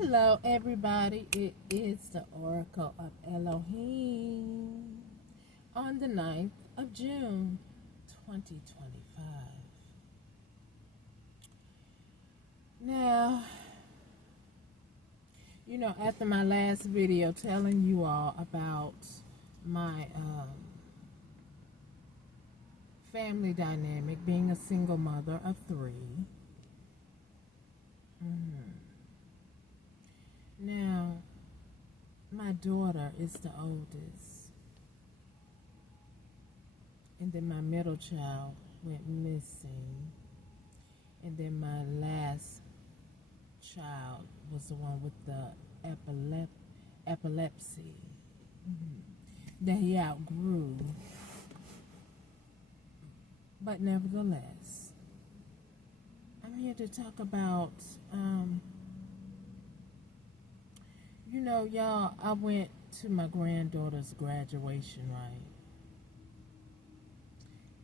Hello, everybody. It is the Oracle of Elohim on the 9th of June, 2025. Now, after my last video telling you all about my family dynamic, being a single mother of 3, Now, my daughter is the oldest, and then my middle child went missing, and then my last child was the one with the epilepsy that he outgrew. But nevertheless, I'm here to talk about y'all, I went to my granddaughter's graduation, right?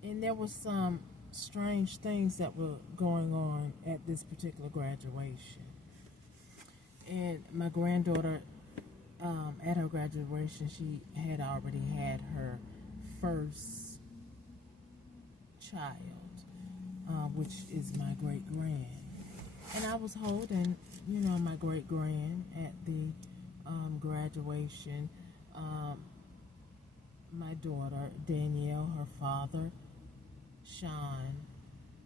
And there was some strange things that were going on at this particular graduation. And my granddaughter, at her graduation, she had already had her first child, which is my great-grand. And I was holding, my great-grand at the graduation. My daughter, Danielle, her father, Sean,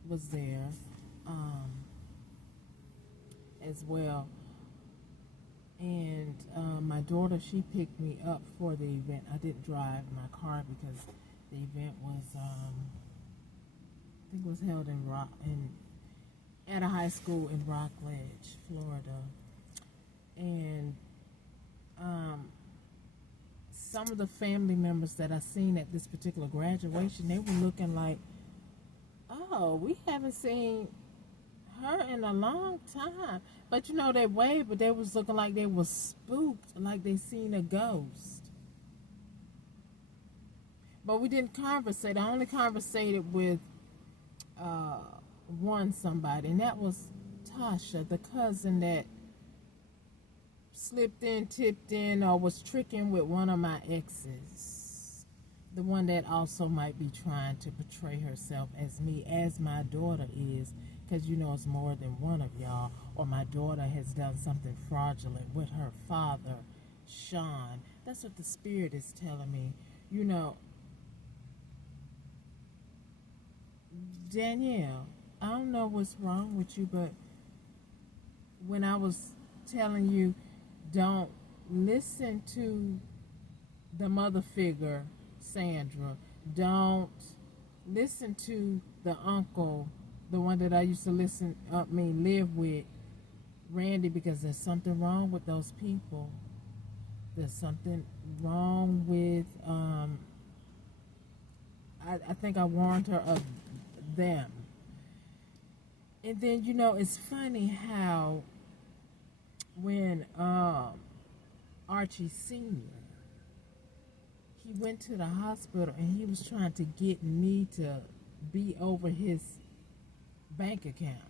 was there as well. And my daughter, she picked me up for the event. I didn't drive my car because the event was, I think it was held at a high school in Rockledge, Florida. And some of the family members that I seen at this particular graduation, they were looking like, oh, we haven't seen her in a long time. But they waved, but they was looking like they was spooked, like they seen a ghost. But we didn't conversate. I only conversated with somebody, and that was Tasha, the cousin that slipped in, tipped in, or was tricking with one of my exes. The one that also might be trying to portray herself as me, as my daughter is, because it's more than one of y'all, or my daughter has done something fraudulent with her father, Sean. That's what the spirit is telling me. Danielle, I don't know what's wrong with you, but when I was telling you, don't listen to the mother figure, Sandra. Don't listen to the uncle, the one that I used to live with, Randy, because there's something wrong with those people. There's something wrong with, I think I warned her of them. And then, it's funny how when Archie Sr., he went to the hospital and he was trying to get me to be over his bank account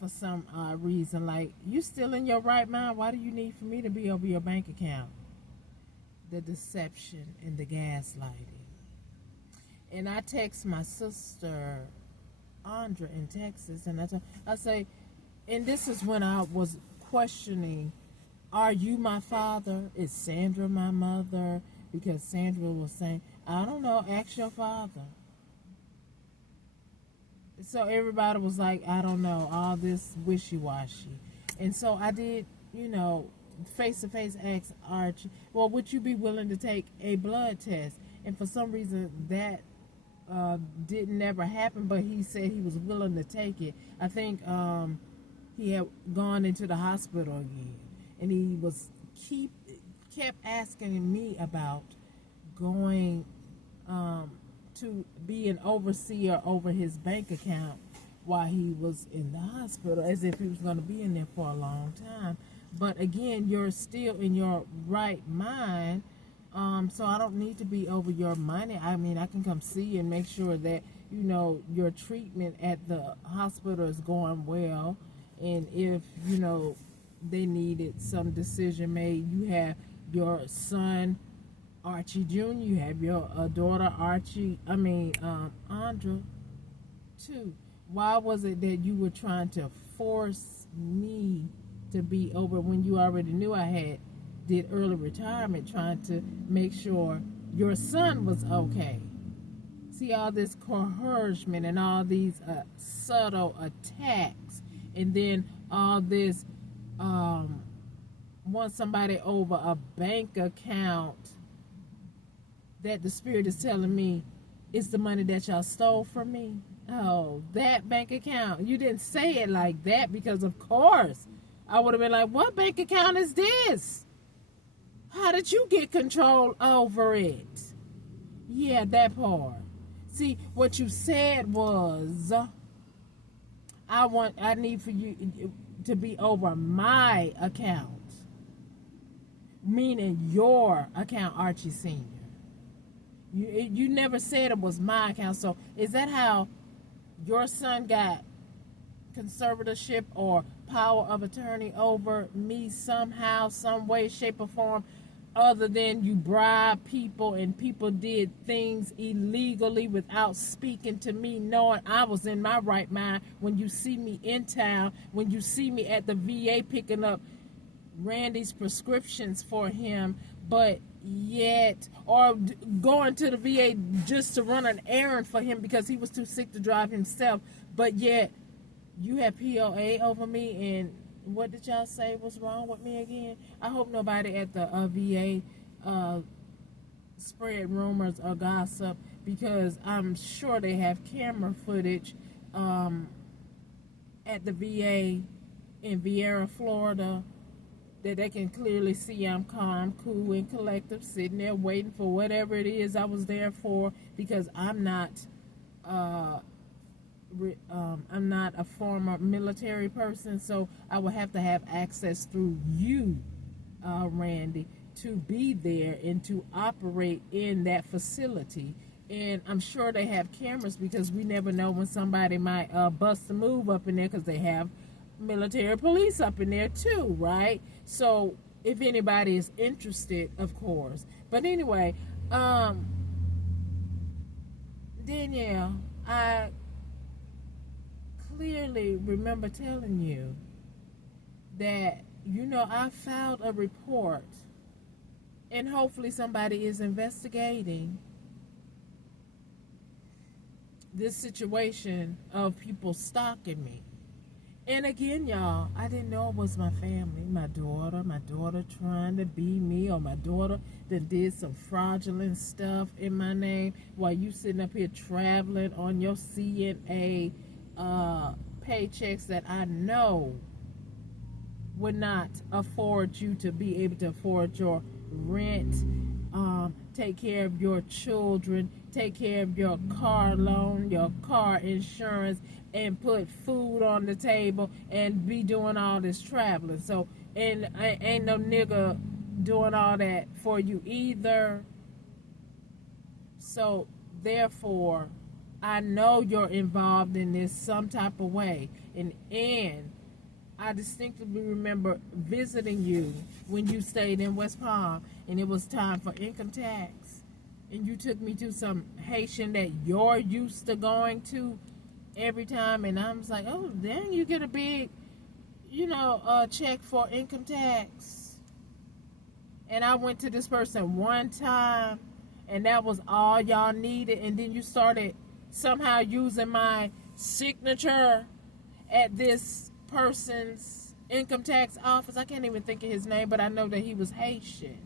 for some reason. Like, you still in your right mind? Why do you need for me to be over your bank account? The deception and the gaslighting. And I text my sister, Andra, in Texas, and I say, and this is when I was questioning, are you my father? Is Sandra my mother? Because Sandra was saying, I don't know, ask your father. So everybody was like, I don't know, all this wishy-washy. And so I did, face-to-face ask Archie, well, would you be willing to take a blood test? And for some reason that didn't never happen, but he said he was willing to take it. I think he had gone into the hospital again, and he was kept asking me about going to be an overseer over his bank account while he was in the hospital, as if he was going to be in there for a long time. But again, you're still in your right mind, so I don't need to be over your money. I mean, I can come see you and make sure that your treatment at the hospital is going well, and if they needed some decision made. You have your son Archie Jr. You have your daughter Andra too. Why was it that you were trying to force me to be over when you already knew I had did early retirement, trying to make sure your son was okay? See all this coercion and all these subtle attacks, and then all this want somebody over a bank account that the spirit is telling me is the money that y'all stole from me. Oh, that bank account. You didn't say it like that, because of course I would have been like, what bank account is this? How did you get control over it? Yeah, that part. See, what you said was, I need for you to be over my account, meaning your account, Archie Sr. You never said it was my account. So is that how your son got conservatorship or power of attorney over me somehow, some way, shape, or form, other than you bribe people and people did things illegally without speaking to me, knowing I was in my right mind? When you see me in town, when you see me at the VA picking up Randy's prescriptions for him, but yet, or going to the VA just to run an errand for him because he was too sick to drive himself, but yet you have POA over me. And what did y'all say was wrong with me again? I hope nobody at the VA spread rumors or gossip, because I'm sure they have camera footage at the VA in Vieira, Florida, that they can clearly see I'm calm, cool, and collective, sitting there waiting for whatever it is I was there for, because I'm not a former military person, so I will have to have access through you, Randy, to be there and to operate in that facility. And I'm sure they have cameras, because we never know when somebody might bust a move up in there, because they have military police up in there too, right? So if anybody is interested, of course. But anyway, Danielle, I clearly remember telling you that, I filed a report, and hopefully somebody is investigating this situation of people stalking me. And again, y'all, I didn't know it was my family, my daughter trying to be me, or my daughter that did some fraudulent stuff in my name while you sitting up here traveling on your CNA paychecks that I know would not afford you to be able to afford your rent, take care of your children, take care of your car loan, your car insurance, and put food on the table, and be doing all this traveling. So, and ain't no nigga doing all that for you either. So, therefore, I know you're involved in this some type of way. And I distinctly remember visiting you when you stayed in West Palm, and it was time for income tax. And you took me to some Haitian that you're used to going to every time, and I was like, oh, then you get a big, check for income tax. And I went to this person one time, and that was all y'all needed. And then you started somehow using my signature at this person's income tax office. I can't even think of his name, but I know that he was Haitian.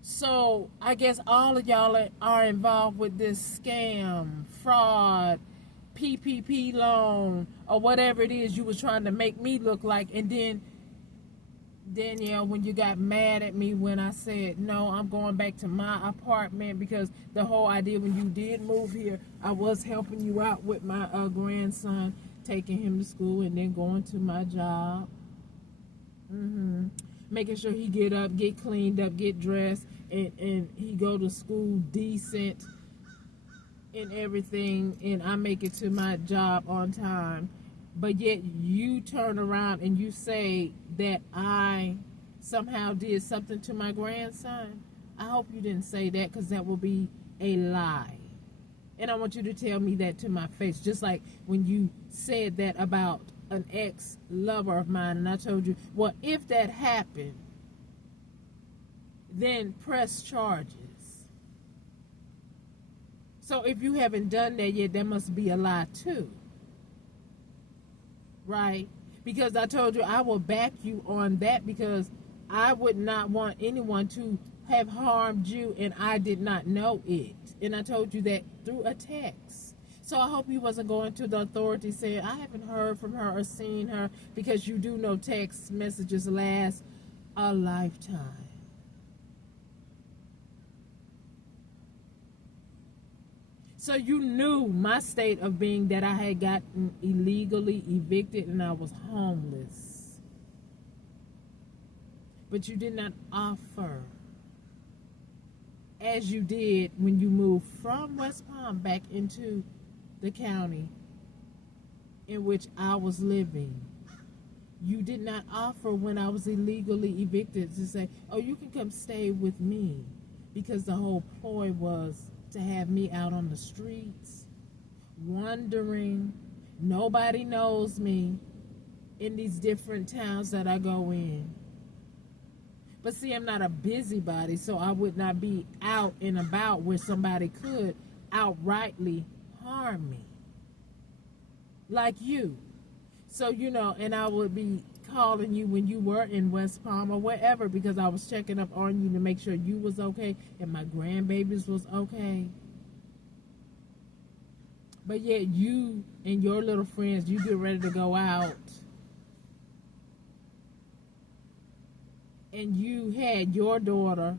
So I guess all of y'all are involved with this scam, fraud, PPP loan, or whatever it is you was trying to make me look like. And then, Danielle, when you got mad at me when I said, no, I'm going back to my apartment, because the whole idea when you did move here, I was helping you out with my grandson, taking him to school, and then going to my job. Making sure he get up, get cleaned up, get dressed, and he go to school decent and everything, and I make it to my job on time. but yet you turn around and you say that I somehow did something to my grandson. I hope you didn't say that, because that will be a lie. And I want you to tell me that to my face, just like when you said that about an ex-lover of mine, and I told you, well, if that happened, then press charges. So if you haven't done that yet, that must be a lie too. Right? Because I told you I will back you on that, because I would not want anyone to have harmed you and I did not know it. And I told you that through a text. So I hope you wasn't going to the authorities saying, I haven't heard from her or seen her, because you do know text messages last a lifetime. So you knew my state of being, that I had gotten illegally evicted and I was homeless. But you did not offer, as you did when you moved from West Palm back into the county in which I was living. You did not offer when I was illegally evicted to say, oh, you can come stay with me, because the whole ploy was to have me out on the streets, wandering. Nobody knows me in these different towns that I go in. But see, I'm not a busybody, so I would not be out and about where somebody could outrightly harm me. Like you. So, and I would be calling you when you were in West Palm or wherever, because I was checking up on you to make sure you was okay and my grandbabies was okay. But yet you and your little friends, you get ready to go out, and you had your daughter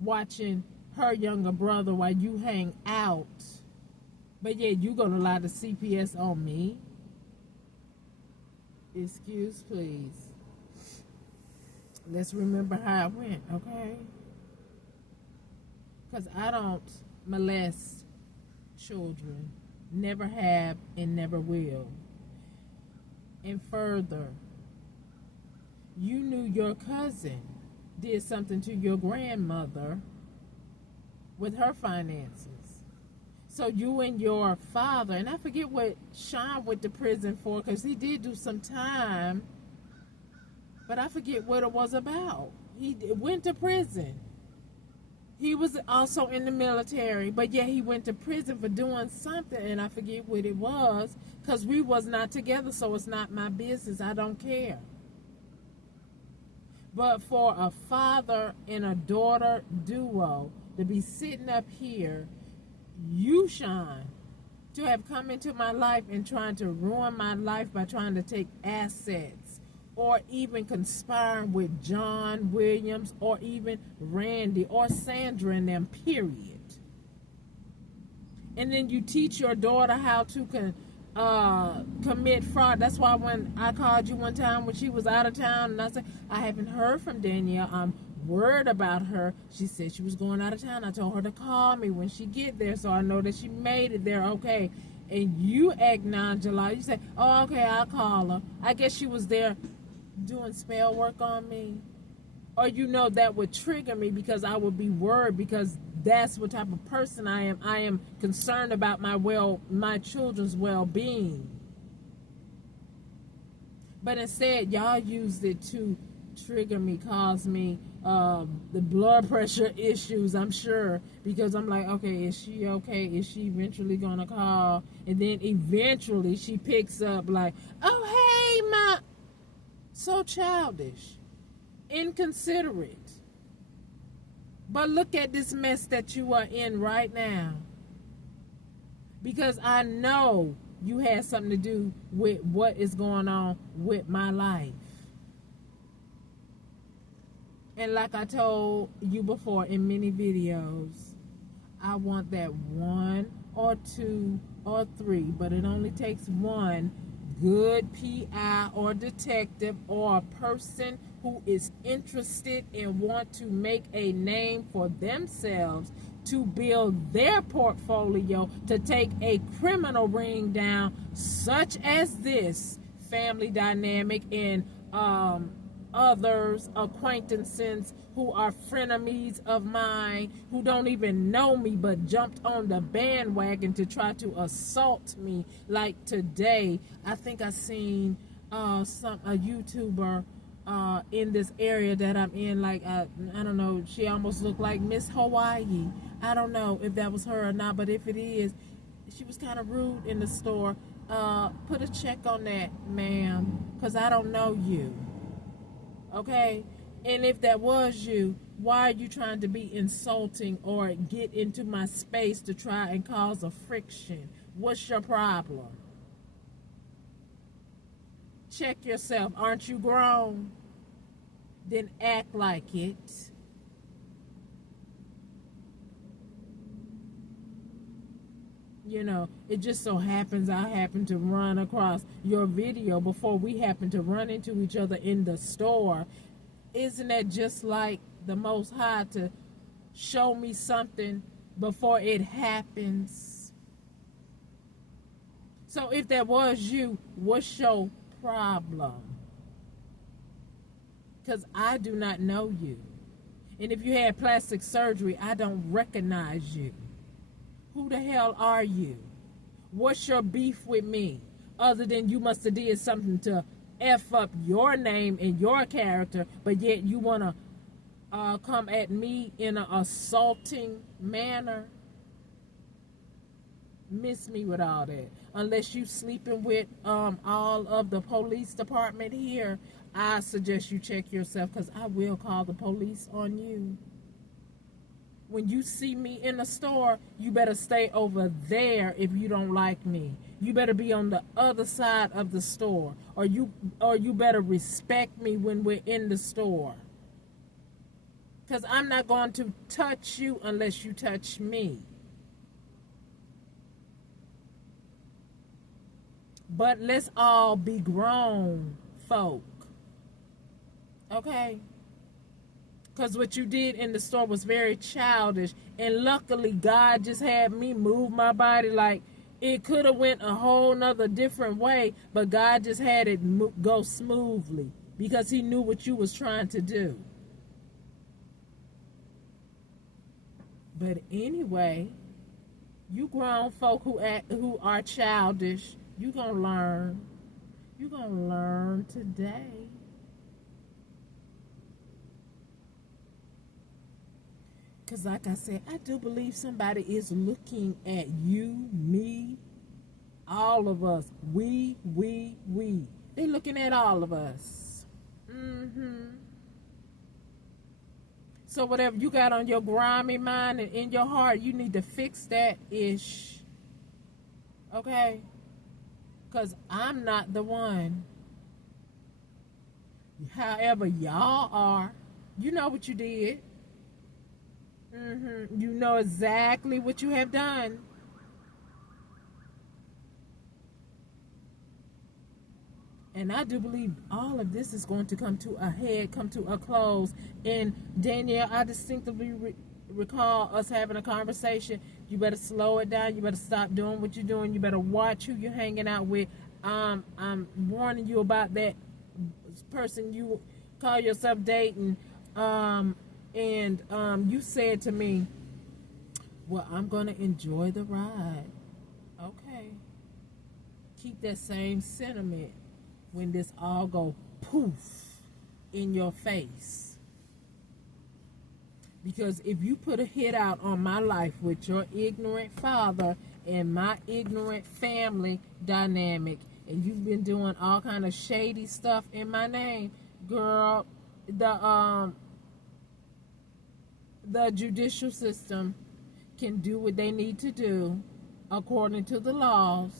watching her younger brother while you hang out, but yet you gonna lie to CPS on me? Excuse, please. Let's remember how it went, okay? Because I don't molest children. Never have and never will. And further, you knew your cousin did something to your grandmother with her finances. So you and your father, and I forget what Sean went to prison for, because he did do some time, but I forget what it was about. He went to prison. He was also in the military, but yeah, he went to prison for doing something, and I forget what it was, because we was not together, so it's not my business. I don't care. But for a father and a daughter duo to be sitting up here, you, Sean, to have come into my life and trying to ruin my life by trying to take assets, or even conspiring with John Williams, or even Randy or Sandra and them, period. And then you teach your daughter how to commit fraud. That's why when I called you one time when she was out of town, and I said, I haven't heard from Danielle, I'm worried about her. She said she was going out of town. I told her to call me when she get there, so I know that she made it there okay. And you act nonchalant. You say, oh, okay, I'll call her. I guess she was there doing spell work on me. Or that would trigger me, because I would be worried, because that's what type of person I am. I am concerned about my children's well-being. But instead, y'all used it to trigger me, cause me the blood pressure issues, I'm sure, because I'm like, okay, is she okay? Is she eventually gonna call? And then eventually she picks up like, oh, hey, Ma. So childish, inconsiderate. But look at this mess that you are in right now, because I know you had something to do with what is going on with my life. And like I told you before in many videos, I want that one or two or three, but it only takes one good PI or detective or a person who who is interested and want to make a name for themselves, to build their portfolio, to take a criminal ring down, such as this family dynamic and others, acquaintances who are frenemies of mine, who don't even know me but jumped on the bandwagon to try to assault me. Like today, I think I seen a YouTuber in this area that I'm in, like I don't know, she almost looked like Miss Hawaii. I don't know if that was her or not, but if it is, she was kind of rude in the store. Put a check on that, ma'am, because I don't know you. Okay? And if that was you, why are you trying to be insulting or get into my space to try and cause a friction? What's your problem? Check yourself. Aren't you grown? Then act like it. You know, it just so happens I happened to run across your video before we happened to run into each other in the store. Isn't that just like the Most High to show me something before it happens? So if that was you, what's your problem? Because I do not know you. And if you had plastic surgery, I don't recognize you. Who the hell are you? What's your beef with me? Other than you must have did something to F up your name and your character, but yet you want to come at me in an assaulting manner? Miss me with all that. Unless you sleeping with all of the police department here, I suggest you check yourself, because I will call the police on you. When you see me in the store, you better stay over there if you don't like me. You better be on the other side of the store, or you better respect me when we're in the store. Because I'm not going to touch you unless you touch me. But let's all be grown folk. Okay? Because what you did in the store was very childish. And luckily, God just had me move my body. Like, it could have went a whole nother different way, but God just had it go smoothly because he knew what you was trying to do. But anyway, you grown folk who are childish, you gonna learn. You gonna learn today. Because like I said, I do believe somebody is looking at you, me, all of us. We. They're looking at all of us. So whatever you got on your grimy mind and in your heart, you need to fix that ish. Okay? Because I'm not the one. However, y'all are. You know what you did. You know exactly what you have done. And I do believe all of this is going to come to a head, come to a close. And Danielle, I distinctly recall us having a conversation. You better slow it down. You better stop doing what you're doing. You better watch who you're hanging out with. I'm warning you about that person you call yourself dating. And you said to me, well, I'm going to enjoy the ride. Okay. Keep that same sentiment when this all go poof in your face. Because if you put a hit out on my life with your ignorant father and my ignorant family dynamic, and you've been doing all kind of shady stuff in my name, girl, the judicial system can do what they need to do according to the laws.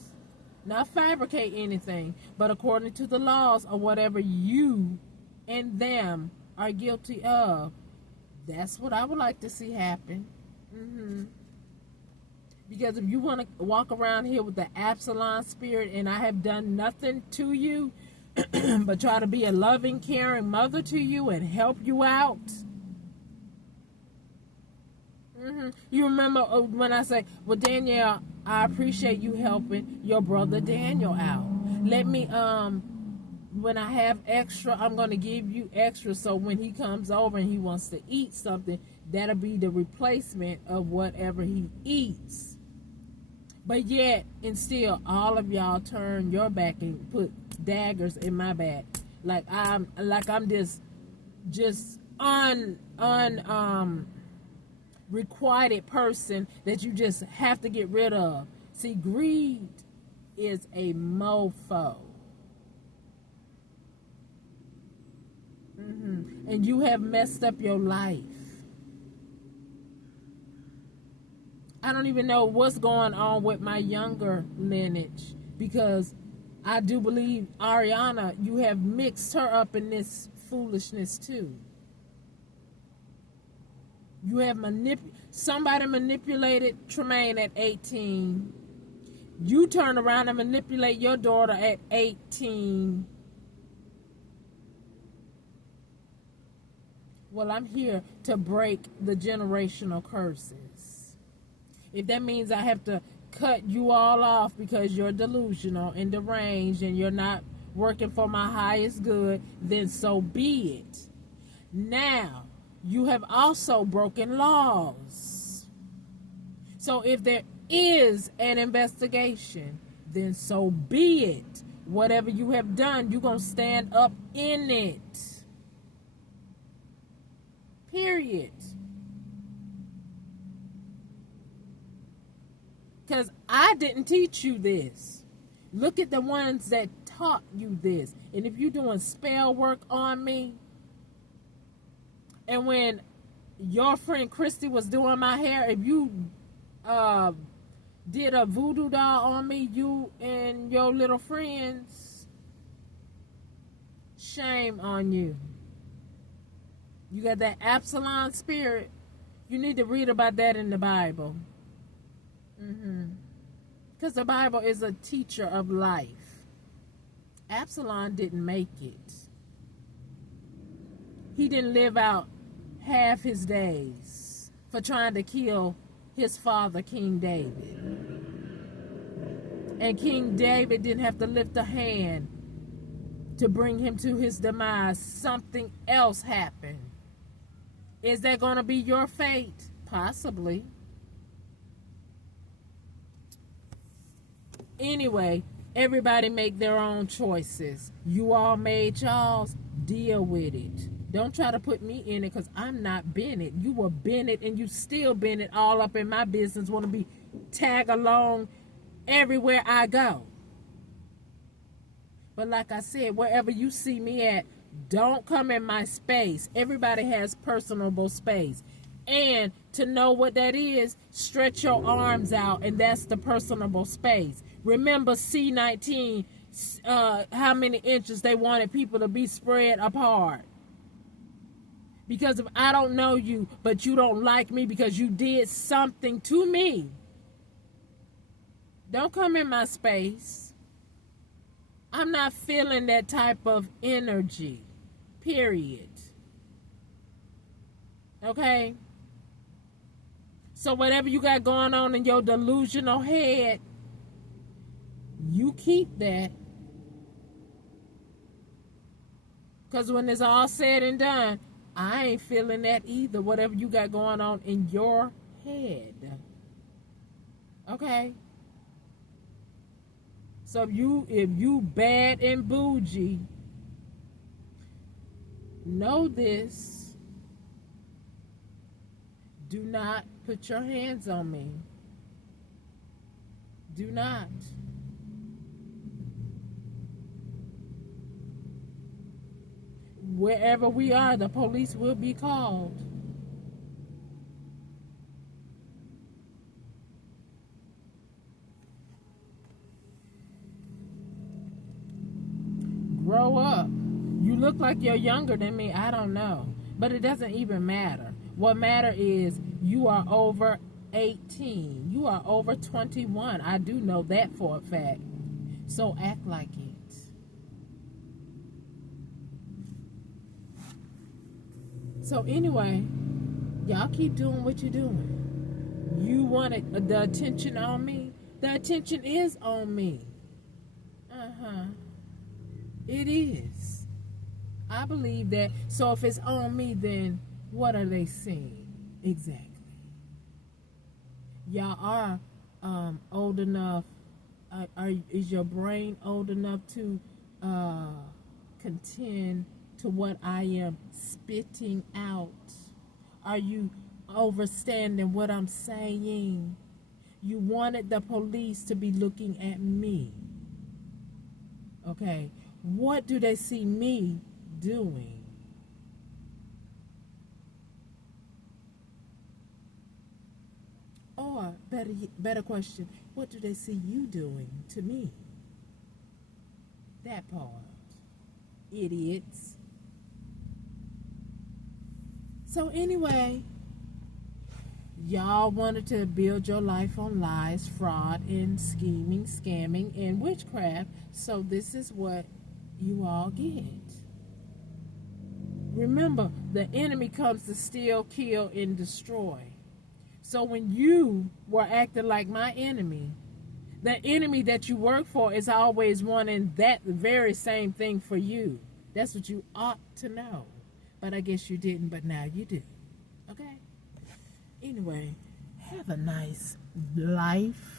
Not fabricate anything, but according to the laws of whatever you and them are guilty of. That's what I would like to see happen. Because if you want to walk around here with the Absalom spirit and I have done nothing to you, but try to be a loving, caring mother to you and help you out. You remember when I say, well, Danielle, I appreciate you helping your brother Daniel out. Let me, when I have extra, I'm going to give you extra, so when he comes over and he wants to eat something, that'll be the replacement of whatever he eats. But yet, and still, all of y'all turn your back and put daggers in my back, like I'm just requited person that you just have to get rid of. See, greed is a mofo. And you have messed up your life. I don't even know what's going on with my younger lineage, because I do believe, Ariana, you have mixed her up in this foolishness too. You have somebody manipulated Tremaine at 18. You turn around and manipulate your daughter at 18. Well, I'm here to break the generational curses. If that means I have to cut you all off because you're delusional and deranged and you're not working for my highest good, then so be it. Now, you have also broken laws. So if there is an investigation, then so be it. Whatever you have done, you're going to stand up in it. Period. Because I didn't teach you this. Look at the ones that taught you this. And if you're doing spell work on me, and when your friend Christy was doing my hair, if you did a voodoo doll on me, you and your little friends, shame on you. You got that Absalom spirit. You need to read about that in the Bible. Because the Bible is a teacher of life. Absalom didn't make it. He didn't live out half his days for trying to kill his father, King David. And King David didn't have to lift a hand to bring him to his demise. Something else happened. Is that going to be your fate? Possibly. Anyway, everybody make their own choices. You all made y'all's. Deal with it. Don't try to put me in it, because I'm not Bennett. You were Bennett and you still Bennett, all up in my business, want to be tag along everywhere I go. But like I said, wherever you see me at, don't come in my space. Everybody has personable space. And to know what that is, stretch your arms out, and that's the personable space. Remember C-19, how many inches they wanted people to be spread apart. Because if I don't know you, but you don't like me because you did something to me, don't come in my space. I'm not feeling that type of energy. Period. Okay? So whatever you got going on in your delusional head, you keep that. Because when it's all said and done, I ain't feeling that either, whatever you got going on in your head. Okay? So if you bad and bougie, know this. Do not put your hands on me. Do not. Wherever we are, the police will be called. Grow up. You look like you're younger than me. I don't know. But it doesn't even matter. What matter is you are over 18. You are over 21. I do know that for a fact. So act like it. So anyway, y'all keep doing what you're doing. You wanted the attention on me. The attention is on me. It is. I believe that. So if it's on me, then what are they seeing? Exactly. Y'all are old enough. Is your brain old enough to contend to what I am spitting out? Are you understanding what I'm saying? You wanted the police to be looking at me. Okay, what do they see me doing? Or better question, what do they see you doing to me? That part. Idiots. So anyway, y'all wanted to build your life on lies, fraud, and scheming, scamming, and witchcraft. So this is what you all get. Remember, the enemy comes to steal, kill, and destroy. So when you were acting like my enemy, the enemy that you work for is always wanting that very same thing for you. That's what you ought to know. But I guess you didn't, but now you do. Okay? Anyway, have a nice life.